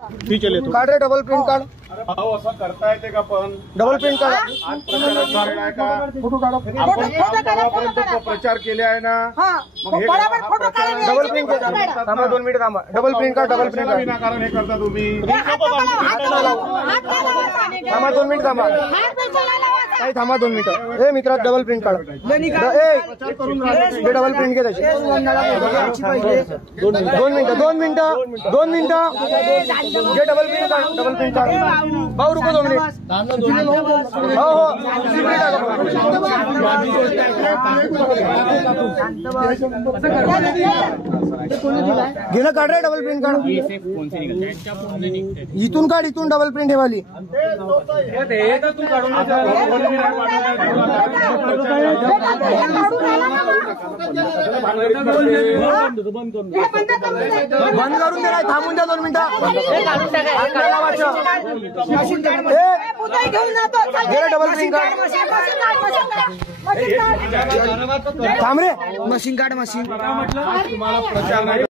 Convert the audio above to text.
काढ रे double print काढ। भाऊ असं करता येते का पण डबल प्रिंट काढ। आज प्रचार झालेला का? आपण प्रचार केले आहे ना, डबल प्रिंट थांबा 2 मिनिट थांबा। डबल प्रिंट काढ, डबल प्रिंट काढ। विनाकारण हे करता तुम्ही। थांबा 2 मिनिट थांबा, काही थांबा 2 मिनिट। ए मित्रा डबल प्रिंट काढ। ए डबल प्रिंट घे त्याची। 2 मिनिट घे डबल प्रिंट काढ, डबल प्रिंट काढ। भाऊ रुको 2 मिनिट। हो हो घे ना, काढ रे डबल प्रिंट काढ। इथून काढ, इथून डबल प्रिंट हे वाली। बंद करून दे, थांबून द्या 2 मिनिटं। डबल प्रिंट काढ, थांब रे। मशीन काढ, मशीन। तुम्हाला प्रचार